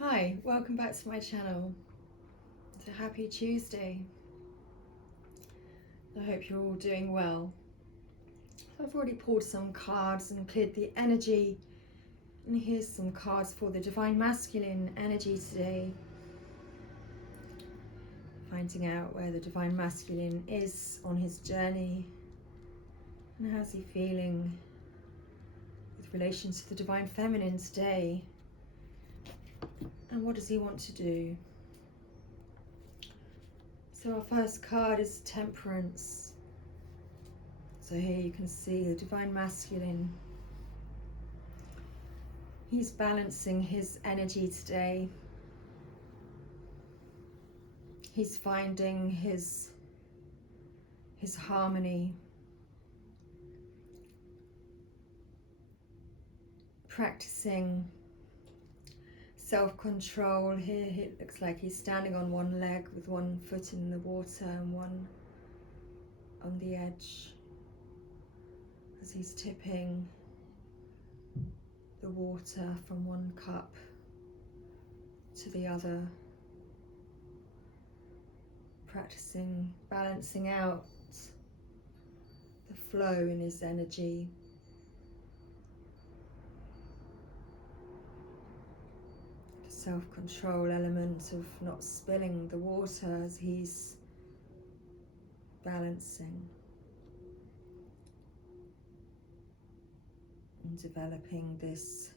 Hi, welcome back to my channel. It's a happy Tuesday. I hope you're all doing well. I've already pulled some cards and cleared the energy, and here's some cards for the Divine Masculine energy today. Finding out where the Divine Masculine is on his journey and how's he feeling with relation to the Divine Feminine today, and what does he want to do. So our first card is Temperance. So here you can see the Divine Masculine. He's balancing his energy today. He's finding his harmony, practicing self-control. Here it looks like he's standing on one leg with one foot in the water and one on the edge as he's tipping the water from one cup to the other, practicing balancing out the flow in his energy. The self-control element of not spilling the water as he's balancing and developing this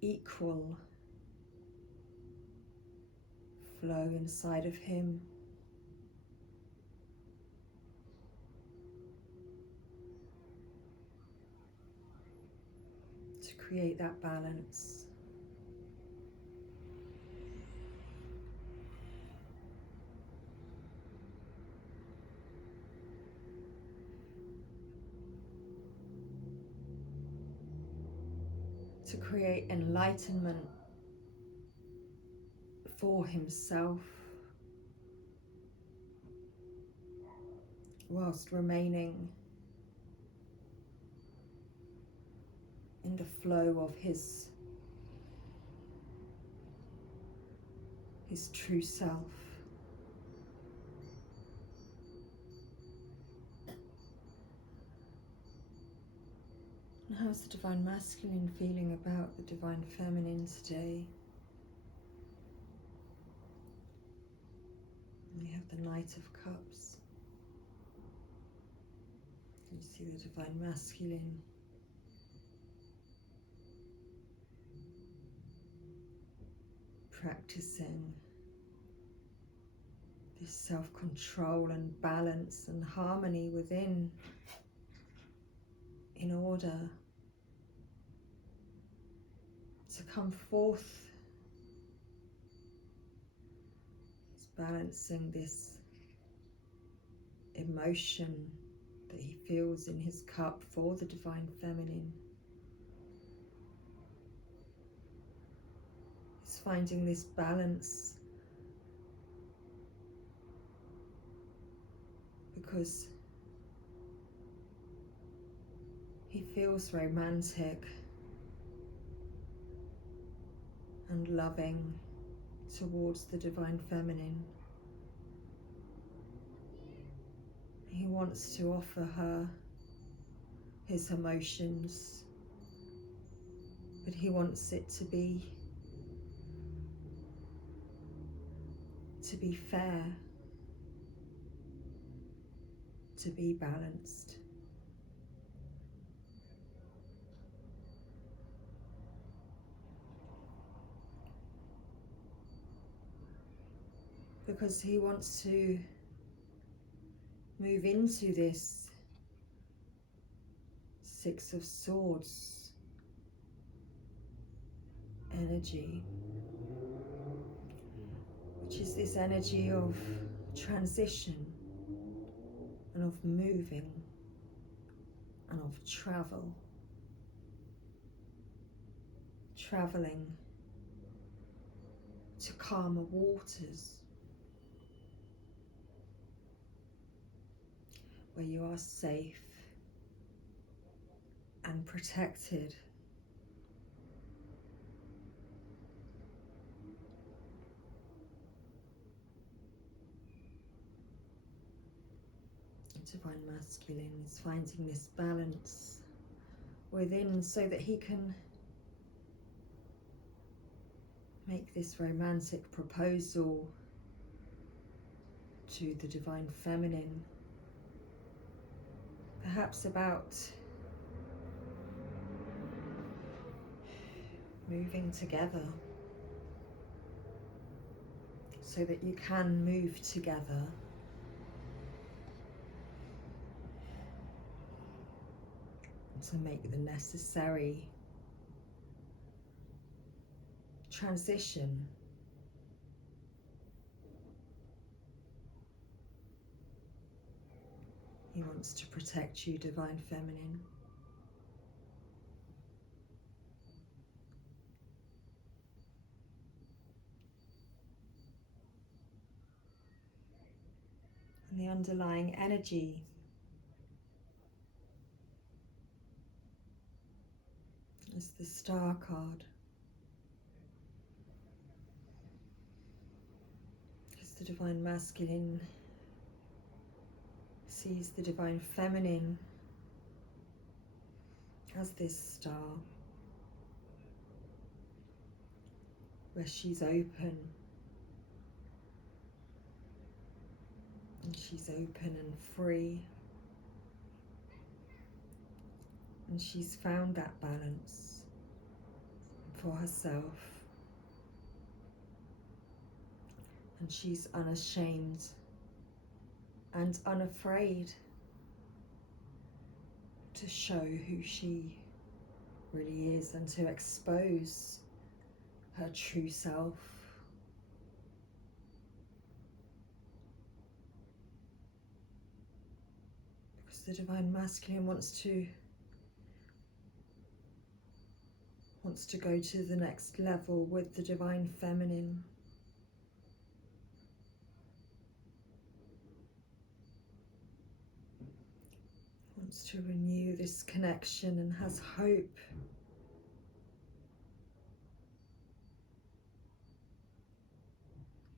equal flow inside of him. To create that balance. To create enlightenment for himself whilst remaining in the flow of his true self. And how's the Divine Masculine feeling about the Divine Feminine today? And we have the Knight of Cups. You see the Divine Masculine practicing this self-control and balance and harmony within, in order to come forth. He's balancing this emotion that he feels in his cup for the Divine Feminine. He's finding this balance because he feels romantic and loving towards the Divine Feminine. He wants to offer her his emotions, but he wants it to be fair, to be balanced. Because he wants to move into this Six of Swords energy, which is this energy of transition and of moving and of traveling to calmer waters where you are safe and protected Divine Masculine is finding this balance within so that he can make this romantic proposal to the Divine Feminine, perhaps about moving together so that you can move together. To make the necessary transition. He wants to protect you, Divine Feminine. And the underlying energy is the Star card. Because the Divine Masculine sees the Divine Feminine as this star, where she's open, and she's open and free, and she's found that balance for herself, and she's unashamed and unafraid to show who she really is and to expose her true self. Because the Divine Masculine wants to go to the next level with the Divine Feminine. Wants to renew this connection and has hope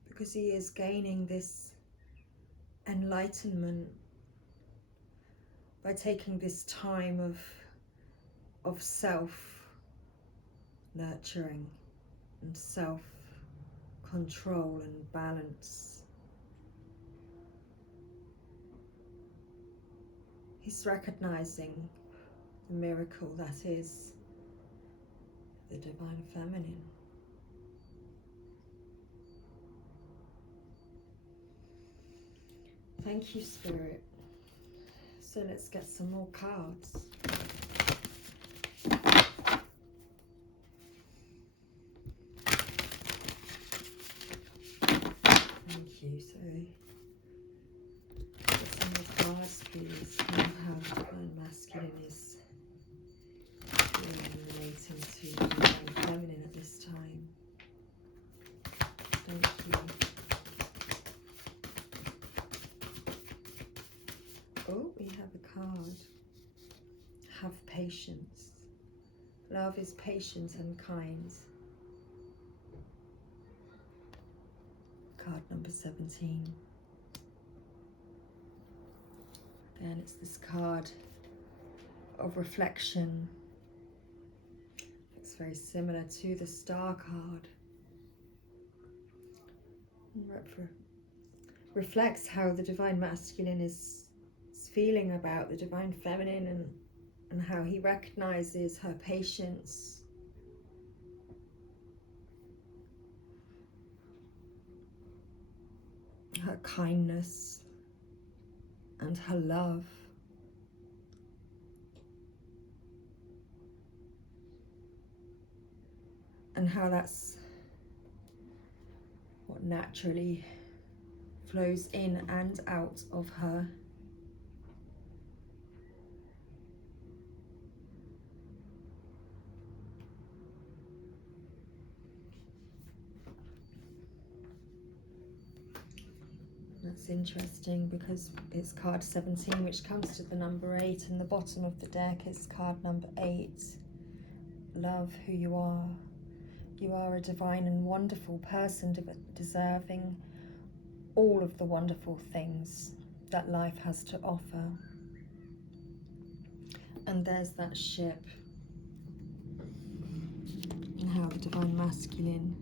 because he is gaining this enlightenment by taking this time of self-nurturing and self-control and balance. He's recognizing the miracle that is the Divine Feminine. Thank you, Spirit. So let's get some more cards. Thank you. So get some more cards, please. How the Divine Masculine is relating to the Divine Feminine at this time. Thank you. Oh, we have a card. Have patience. Love is patient and kind. Card number 17. Again, it's this card of reflection. It's very similar to the Star card. Reflects how the Divine Masculine is feeling about the Divine Feminine and how he recognizes her patience, her kindness, and her love. And how that's what naturally flows in and out of her. That's interesting because it's card 17, which comes to the number 8, and the bottom of the deck is card number 8. Love who you are. You are a divine and wonderful person, deserving all of the wonderful things that life has to offer. And there's that ship, and how the Divine Masculine,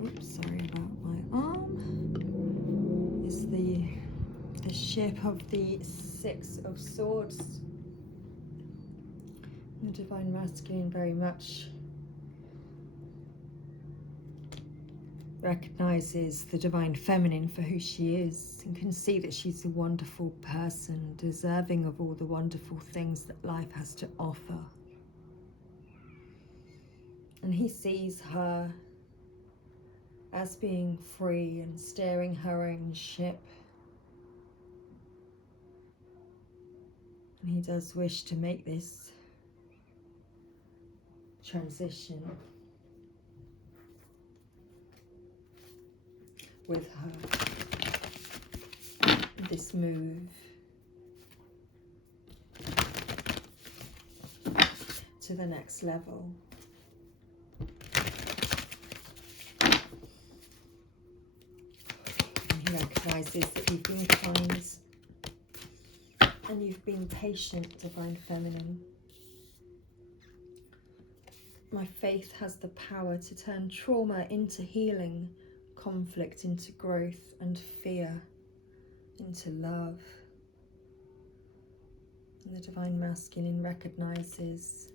oops, sorry about my arm, is the ship of the Six of Swords. The Divine Masculine very much recognizes the Divine Feminine for who she is, and can see that she's a wonderful person, deserving of all the wonderful things that life has to offer. And he sees her as being free and steering her own ship. And he does wish to make this transition with her, this move to the next level. And he recognizes that you've been kind and you've been patient, Divine Feminine. My faith has the power to turn trauma into healing, conflict into growth, and fear into love. And the Divine Masculine recognizes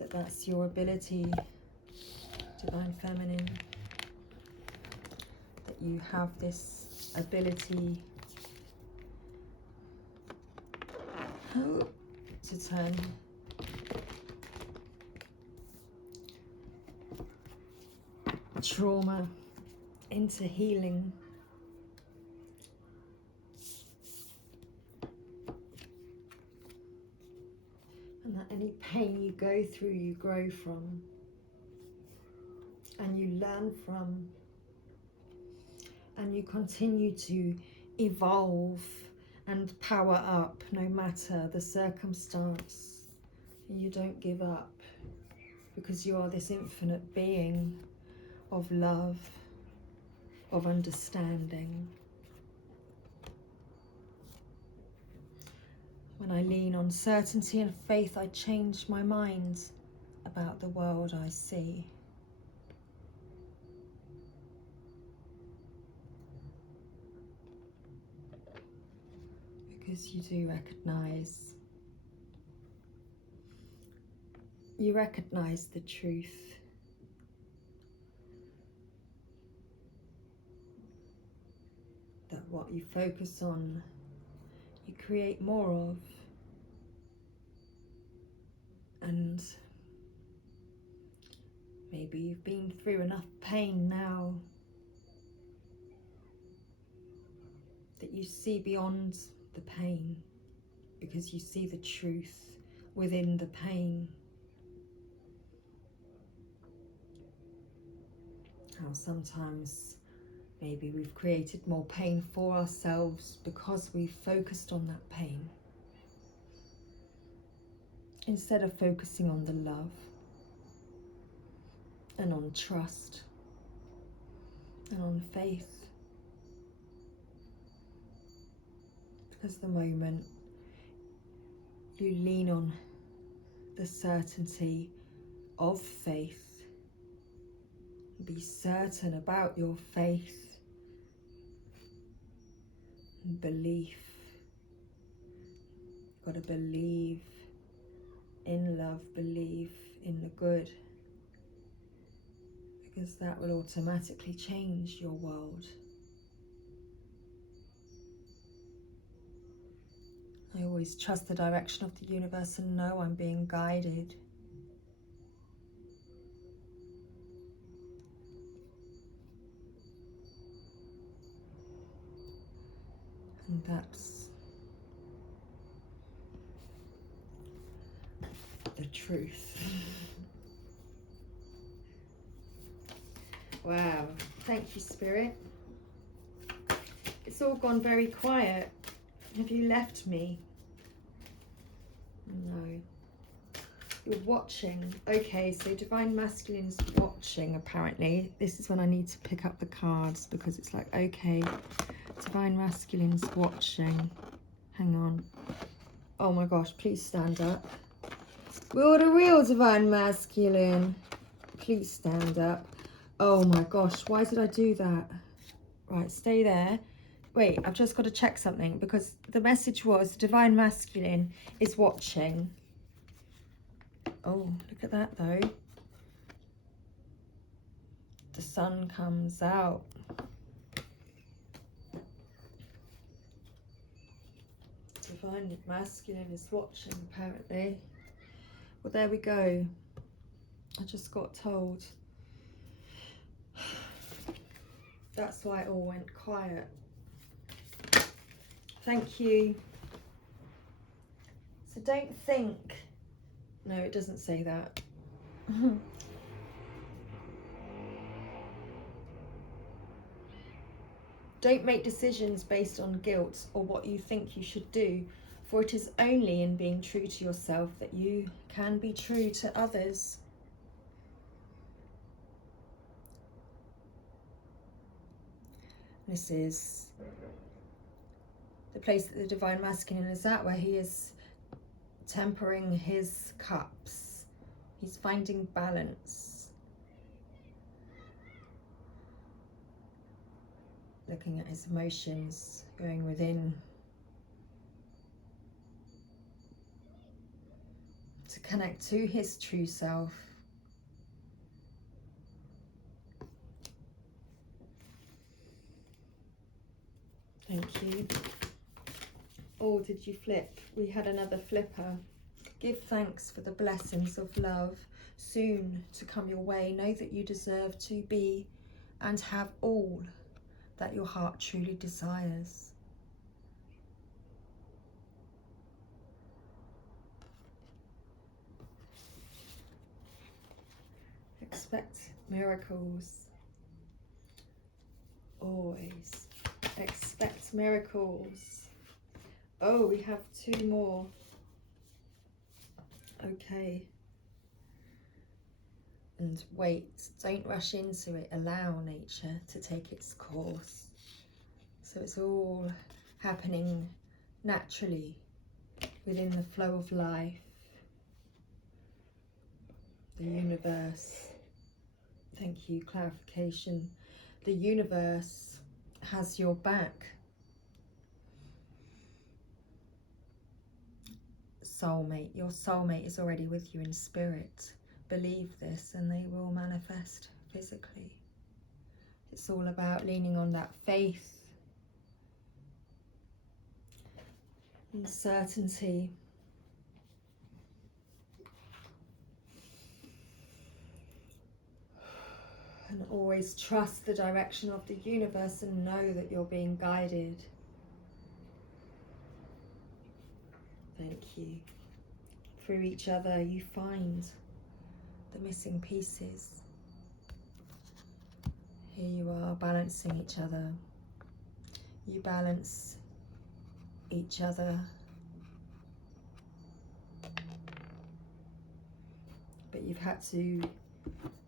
that that's your ability, Divine Feminine, that you have this ability to turn trauma into healing. And that any pain you go through, you grow from, and you learn from, and you continue to evolve and power up no matter the circumstance. You don't give up, because you are this infinite being of love, of understanding. When I lean on certainty and faith, I change my mind about the world I see. Because you do recognize, the truth. That what you focus on, you create more of. And maybe you've been through enough pain now that you see beyond the pain, because you see the truth within the pain. How sometimes maybe we've created more pain for ourselves because we've focused on that pain, instead of focusing on the love and on trust and on faith. Because the moment you lean on the certainty of faith, be certain about your faith and belief. You've got to believe in love, believe in the good, because that will automatically change your world. I always trust the direction of the universe and know I'm being guided. And that's the truth. Wow, thank you, Spirit. It's all gone very quiet. Have you left me? No. You're watching. Okay, so Divine Masculine's watching, apparently. This is when I need to pick up the cards, because it's like, okay, Divine Masculine's watching. Hang on. Oh my gosh, please stand up. Will the real Divine Masculine please stand up? Oh my gosh, why did I do that? Right, stay there. Wait, I've just got to check something, because the message was Divine Masculine is watching. Oh, look at that though. The sun comes out. Divine Masculine is watching, apparently. Well, there we go. I just got told. That's why it all went quiet. Thank you. So don't think. No, it doesn't say that. Don't make decisions based on guilt or what you think you should do, for it is only in being true to yourself that you can be true to others. This is the place that the Divine Masculine is at, where he is tempering his cups. He's finding balance. Looking at his emotions, going within to connect to his true self. Thank you. Oh, did you flip? We had another flipper. Give thanks for the blessings of love soon to come your way. Know that you deserve to be and have all that your heart truly desires. Expect miracles. Always expect miracles. Oh, we have two more. Okay. And wait, don't rush into it. Allow nature to take its course. So it's all happening naturally within the flow of life. The universe. Thank you, clarification. The universe has your back. Soulmate. Your soulmate is already with you in spirit. Believe this and they will manifest physically. It's all about leaning on that faith and certainty. And always trust the direction of the universe and know that you're being guided. Thank you. Through each other you find the missing pieces. Here you are balancing each other. You balance each other. But you've had to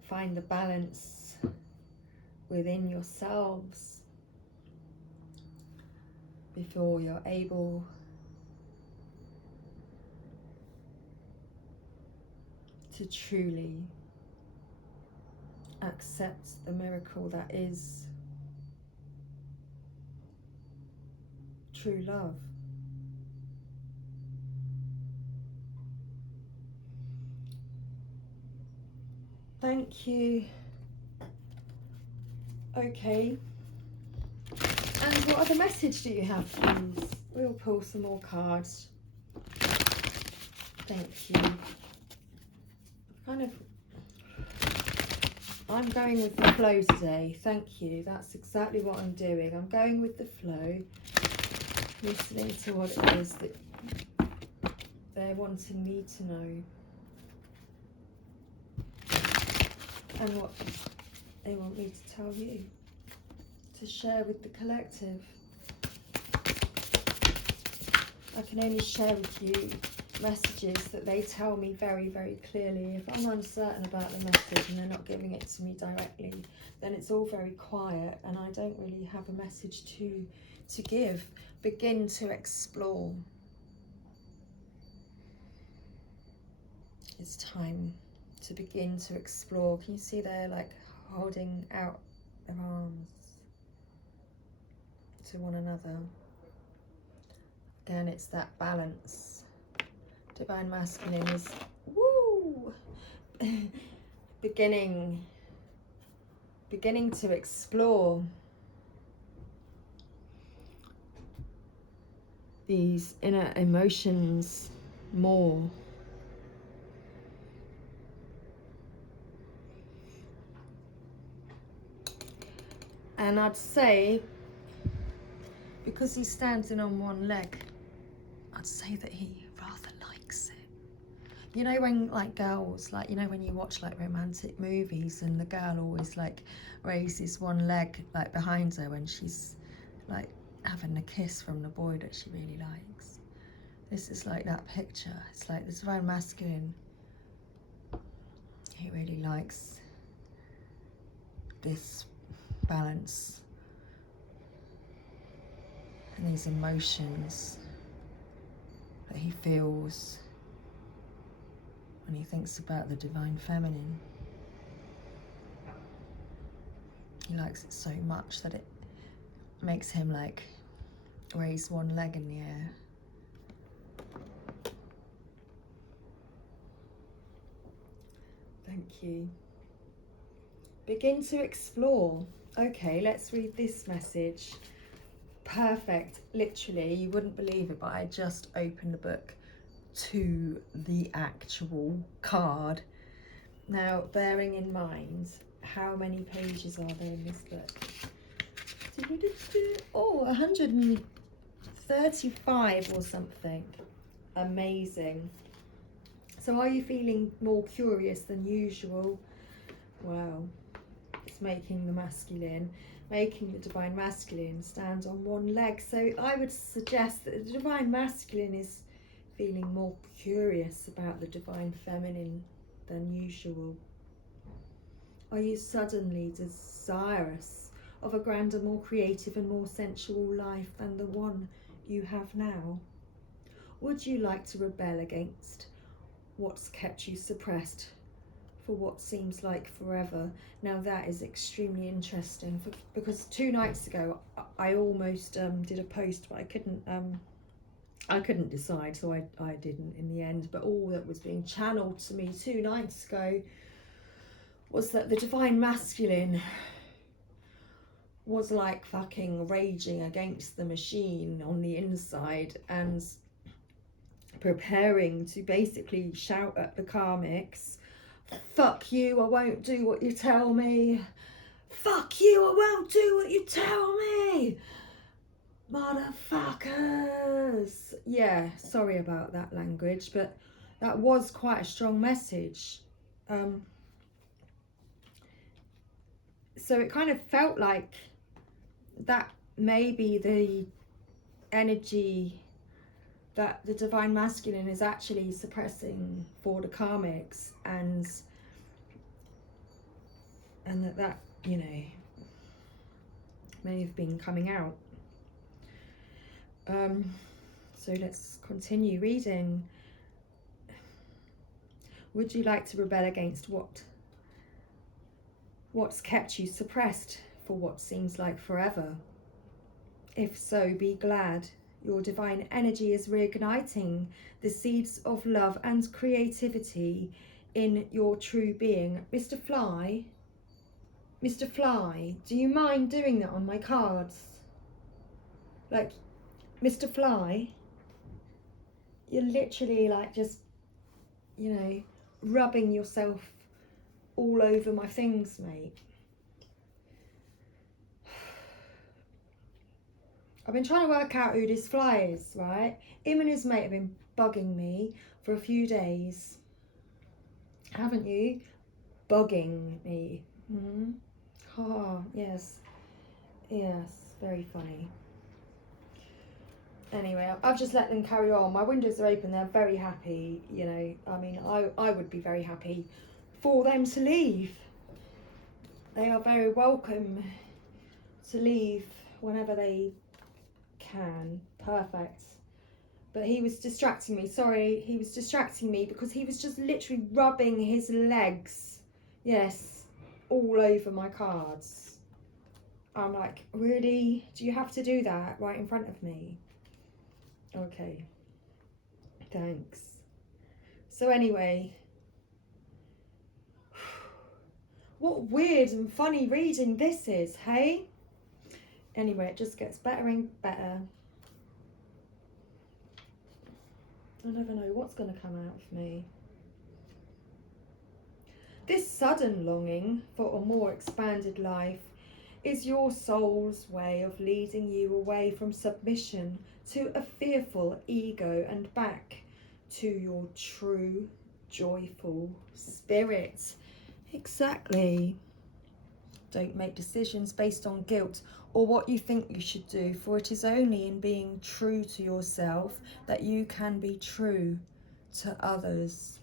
find the balance within yourselves before you're able to truly accept the miracle that is true love. Thank you. Okay. And what other message do you have, please? We'll pull some more cards. Thank you. I'm going with the flow today. Thank you. That's exactly what I'm doing. I'm going with the flow, listening to what it is that they're wanting me to know and what they want me to tell you, to share with the collective. I can only share with you messages that they tell me very, very clearly. If I'm uncertain about the message and they're not giving it to me directly, then it's all very quiet and I don't really have a message to give. Begin to explore. It's time to begin to explore. Can you see they're like holding out their arms to one another? Again, it's that balance. Divine Masculine is woo beginning to explore these inner emotions more. And I'd say, because he's standing on one leg, I'd say that he rather likes it. You know when like girls, like, you know when you watch like romantic movies and the girl always like raises one leg like behind her when she's like having a kiss from the boy that she really likes. This is like that picture. It's like the Divine Masculine. He really likes this balance and these emotions that he feels when he thinks about the Divine Feminine. He likes it so much that it makes him like raise one leg in the air. Thank you. Begin to explore. Okay, let's read this message. Perfect. Literally, you wouldn't believe it, but I just opened the book to the actual card. Now, bearing in mind, how many pages are there in this book? Oh, 135 or something. Amazing. So are you feeling more curious than usual? Wow. It's making the Divine Masculine stand on one leg. So I would suggest that the Divine Masculine is feeling more curious about the Divine Feminine than usual. Are you suddenly desirous of a grander, more creative and more sensual life than the one you have now? Would you like to rebel against what's kept you suppressed for what seems like forever? Now that is extremely interesting, because 2 nights ago I almost did a post, but I couldn't decide, so I didn't in the end. But all that was being channeled to me 2 nights ago was that the Divine Masculine was like fucking raging against the machine on the inside and preparing to basically shout at the karmics, fuck you, I won't do what you tell me. Fuck you, I won't do what you tell me. Motherfuckers. Yeah, sorry about that language, but that was quite a strong message. So it kind of felt like that maybe the energy that the Divine Masculine is actually suppressing for the karmics, and that you know, may have been coming out. So let's continue reading. Would you like to rebel against what's kept you suppressed for what seems like forever? If so, be glad. Your divine energy is reigniting the seeds of love and creativity in your true being. Mr. Fly, do you mind doing that on my cards? Like, Mr. Fly, you're literally like just, you know, rubbing yourself all over my things, mate. I've been trying to work out who this fly is, right? Him and his mate have been bugging me for a few days. Haven't you? Bugging me. Mm-hmm. Oh, yes. Yes, very funny. Anyway, I've just let them carry on. My windows are open. They're very happy. You know, I mean, I would be very happy for them to leave. They are very welcome to leave whenever they can. Perfect. But he was distracting me. Sorry, he was distracting me because he was just literally rubbing his legs. Yes, all over my cards. I'm like, really? Do you have to do that right in front of me? Okay, thanks. So anyway, what weird and funny reading this is, hey? Anyway, it just gets better and better. I never know what's going to come out of me. This sudden longing for a more expanded life is your soul's way of leading you away from submission to a fearful ego and back to your true, joyful spirit. Exactly. Don't make decisions based on guilt or what you think you should do, for it is only in being true to yourself that you can be true to others.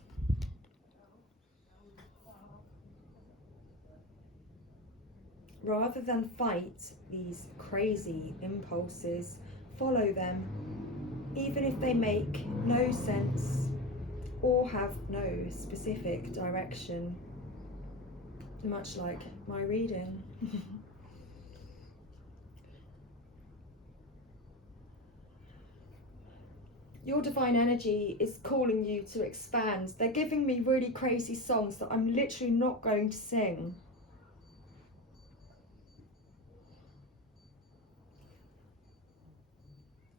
Rather than fight these crazy impulses, follow them, even if they make no sense or have no specific direction. Much like my reading. Your divine energy is calling you to expand. They're giving me really crazy songs that I'm literally not going to sing.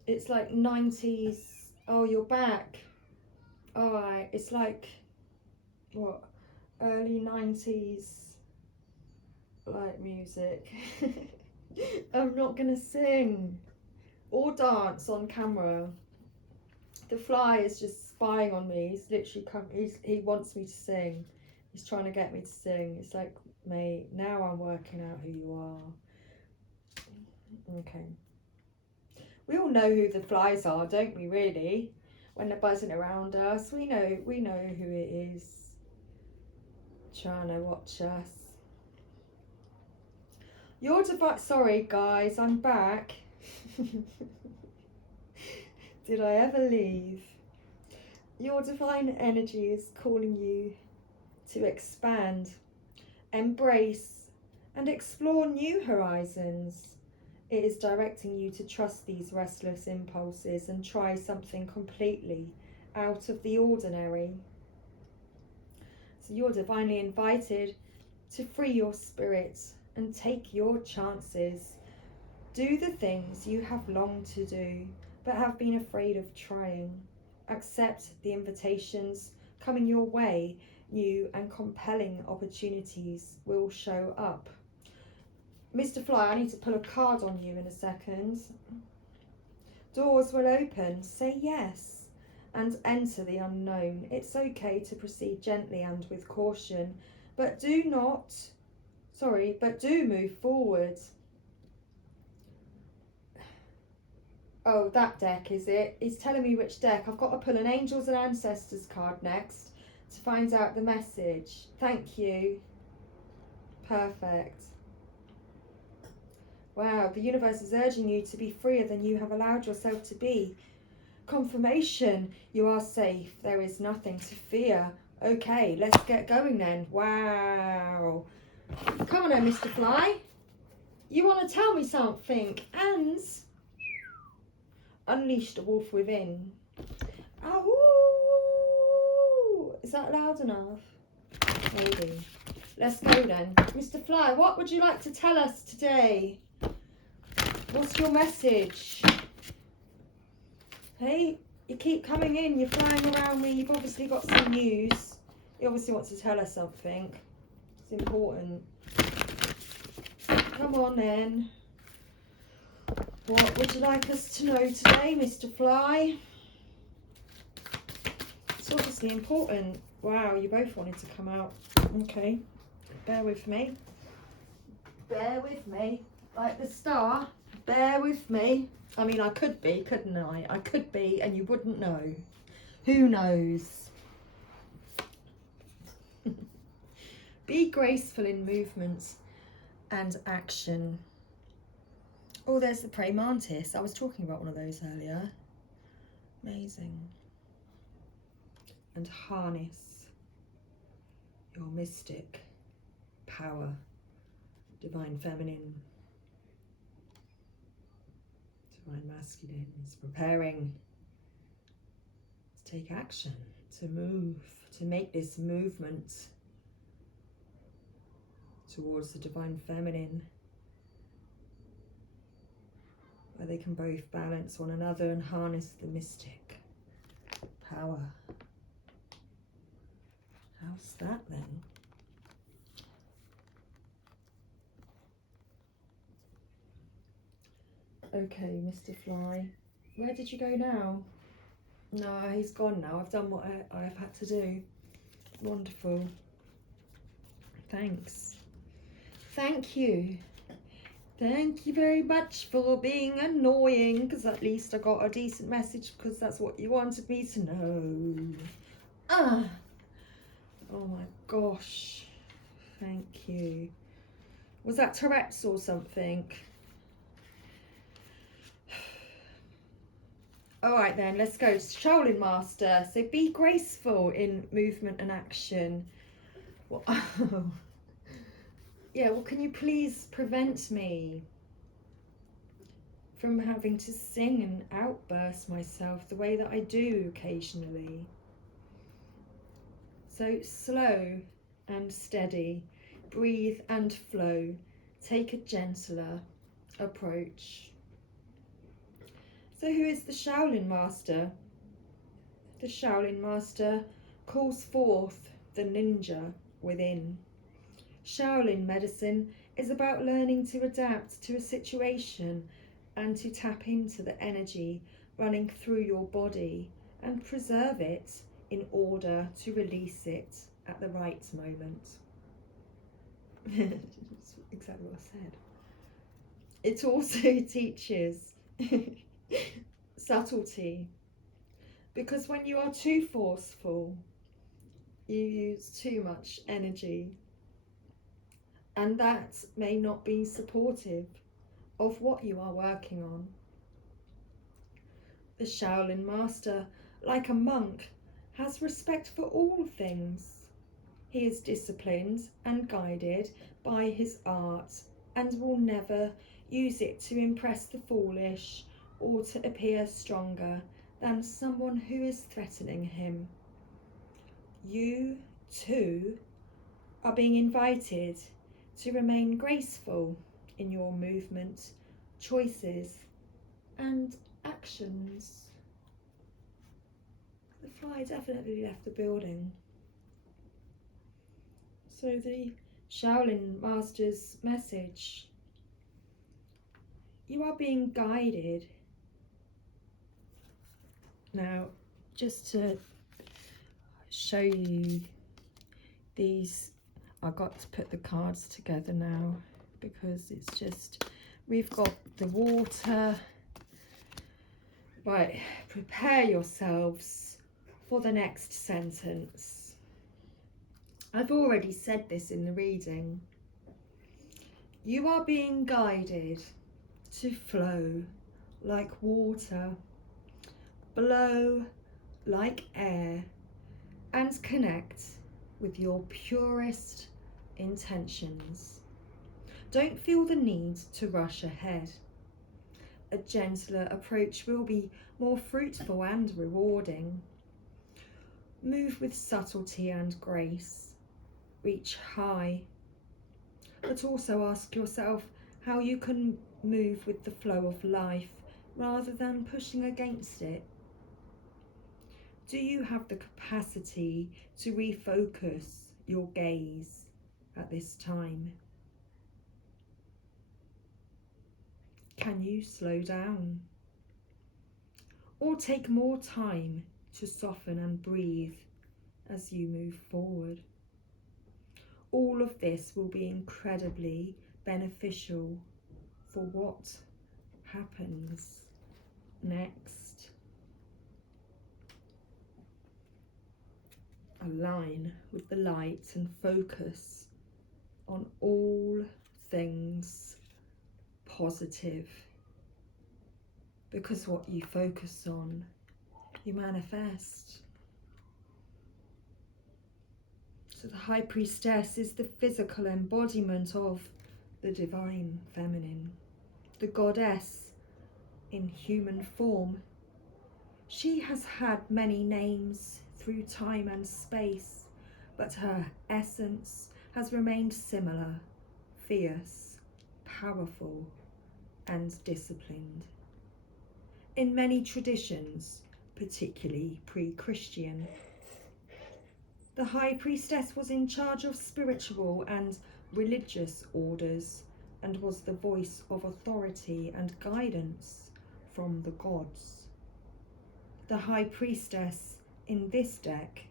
It's like 90s. Oh, you're back. All right. It's like, what, early 90s like music. I'm not going to sing or dance on camera. The fly is just spying on me. He's literally he wants me to sing. He's trying to get me to sing. It's like, mate, now I'm working out who you are. Okay. We all know who the flies are, don't we, really? When they're buzzing around us, we know who it is. Trying to watch us. Your divine... Sorry, guys, I'm back. Did I ever leave? Your divine energy is calling you to expand, embrace, and explore new horizons. It is directing you to trust these restless impulses and try something completely out of the ordinary. So you're divinely invited to free your spirit and take your chances. Do the things you have longed to do but have been afraid of trying. Accept the invitations coming your way. New and compelling opportunities will show up. Mr. Fly, I need to pull a card on you in a second. Doors will open. Say yes and enter the unknown. It's okay to proceed gently and with caution, but do move forward. Oh, that deck, is it? He's telling me which deck. I've got to pull an Angels and Ancestors card next to find out the message. Thank you. Perfect. Wow, the universe is urging you to be freer than you have allowed yourself to be. Confirmation, you are safe. There is nothing to fear. Okay, let's get going then. Wow. Come on then, Mr. Fly. You want to tell me something? And unleash the wolf within. Oh, is that loud enough? Maybe. Let's go then. Mr. Fly, what would you like to tell us today? What's your message? Hey, you keep coming in, you're flying around me, you've obviously got some news. You obviously want to tell us something. It's important. Come on then. What would you like us to know today, Mr. Fly? It's obviously important. Wow, you both wanted to come out. Okay, bear with me. Bear with me. Like the star, bear with me. I mean, I could be, couldn't I? I could be, and you wouldn't know. Who knows? Be graceful in movements and action. Oh, there's the praying mantis. I was talking about one of those earlier. Amazing. And harness your mystic power, divine feminine, divine masculine is preparing to take action, to move, to make this movement towards the divine feminine, where they can both balance one another and harness the mystic power. How's that then? Okay, Mr. Fly, where did you go now? No, he's gone now. I've done what I've had to do. Wonderful. Thanks. Thank you. Thank you very much for being annoying, because at least I got a decent message, because that's what you wanted me to know. Ah! Oh my gosh. Thank you. Was that Tourette's or something? All right then, let's go. Shaolin Master. So be graceful in movement and action. Well, oh. Yeah, well, can you please prevent me from having to sing and outburst myself the way that I do occasionally? So slow and steady, breathe and flow, take a gentler approach. So who is the Shaolin Master? The Shaolin Master calls forth the ninja within. Shaolin medicine is about learning to adapt to a situation and to tap into the energy running through your body and preserve it in order to release it at the right moment. That's exactly what I said. It also teaches subtlety, because when you are too forceful, you use too much energy, and that may not be supportive of what you are working on. The Shaolin Master, like a monk, has respect for all things. He is disciplined and guided by his art and will never use it to impress the foolish or to appear stronger than someone who is threatening him. You, too, are being invited to remain graceful in your movement, choices, and actions. The fly definitely left the building. So the Shaolin Master's message: you are being guided. Now, just to show you these, I've got to put the cards together now, because it's just, we've got the water. Right, prepare yourselves for the next sentence. I've already said this in the reading. You are being guided to flow like water, blow like air, and connect with your purest intentions. Don't feel the need to rush ahead. A gentler approach will be more fruitful and rewarding. Move with subtlety and grace. Reach high, but also ask yourself how you can move with the flow of life rather than pushing against it. Do you have the capacity to refocus your gaze at this time? Can you slow down? Or take more time to soften and breathe as you move forward? All of this will be incredibly beneficial for what happens next. Align with the light and focus on all things positive, because what you focus on, you manifest. So the High Priestess is the physical embodiment of the divine feminine, the goddess in human form. She has had many names through time and space, but her essence has remained similar, fierce, powerful, and disciplined. In many traditions, particularly pre-Christian, the High Priestess was in charge of spiritual and religious orders and was the voice of authority and guidance from the gods. The High Priestess in this deck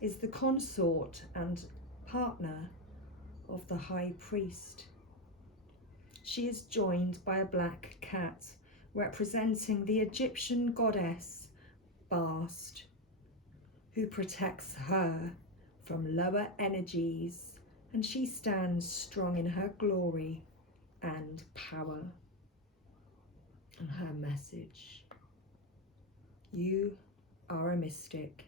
is the consort and partner of the High Priest. She is joined by a black cat representing the Egyptian goddess Bast, who protects her from lower energies, and she stands strong in her glory and power. And her message: you are a mystic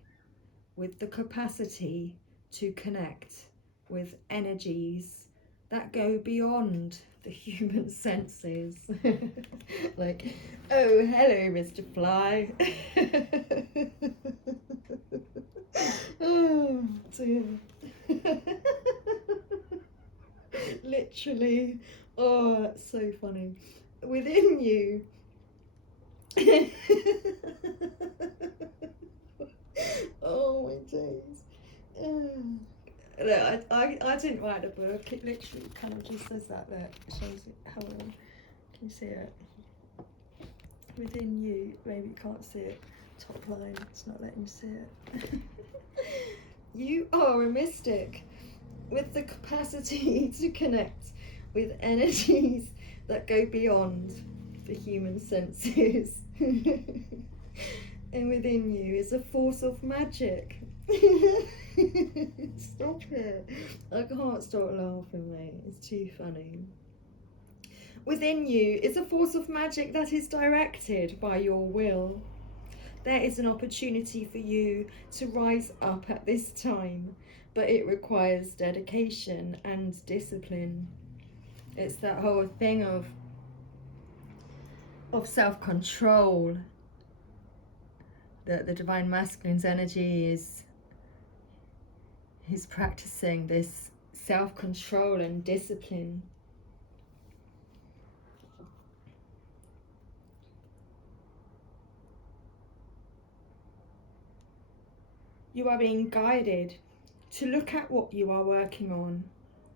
with the capacity to connect with energies that go beyond the human senses. Like, oh, hello, Mr. Fly. Oh, dear. Literally. Oh, it's so funny. Within you. Oh my days. Look, I didn't write the book. It literally kind of just says that. That shows it. How can you see it? Within you, maybe you can't see it. Top line, it's not letting you see it. You are a mystic with the capacity to connect with energies that go beyond the human senses. And within you is a force of magic. Stop it. I can't stop laughing, mate. It's too funny. Within you is a force of magic that is directed by your will. There is an opportunity for you to rise up at this time, but it requires dedication and discipline. It's that whole thing of self-control. The divine masculine's energy is practicing this self-control and discipline. You are being guided to look at what you are working on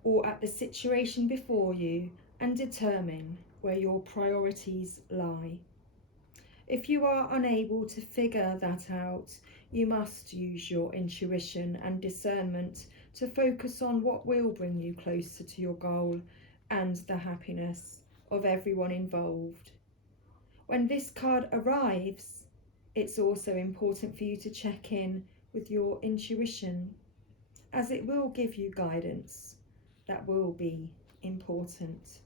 or at the situation before you and determine where your priorities lie. If you are unable to figure that out, you must use your intuition and discernment to focus on what will bring you closer to your goal and the happiness of everyone involved. When this card arrives, it's also important for you to check in with your intuition, as it will give you guidance that will be important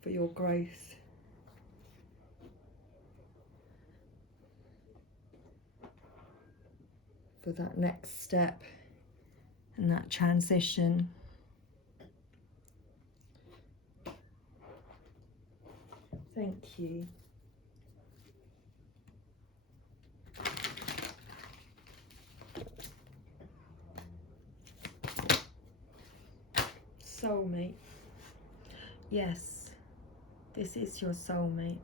for your growth. For that next step and that transition. Thank you. Soulmate. Yes, this is your soulmate.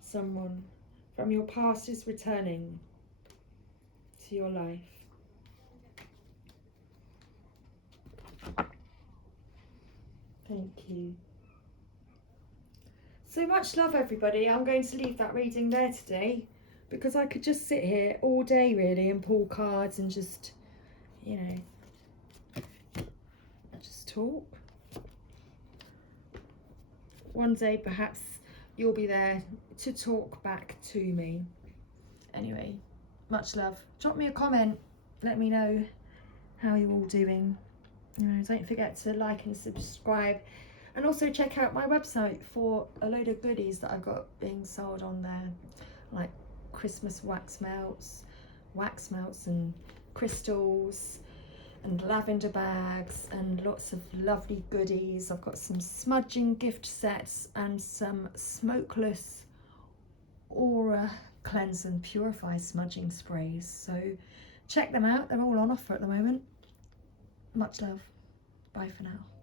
Someone from your past is returning to your life. Thank you. So much love, everybody. I'm going to leave that reading there today. because I could just sit here all day really and pull cards and just, you know, just talk. One day perhaps you'll be there to talk back to me. Anyway, much love. Drop me a comment, let me know how you're all doing. You know, don't forget to like and subscribe, and also check out my website for a load of goodies that I've got being sold on there, like Christmas wax melts and crystals and lavender bags and lots of lovely goodies. I've got some smudging gift sets and some smokeless aura cleanse and purify smudging sprays, so check them out, they're all on offer at the moment. Much love. Bye for now.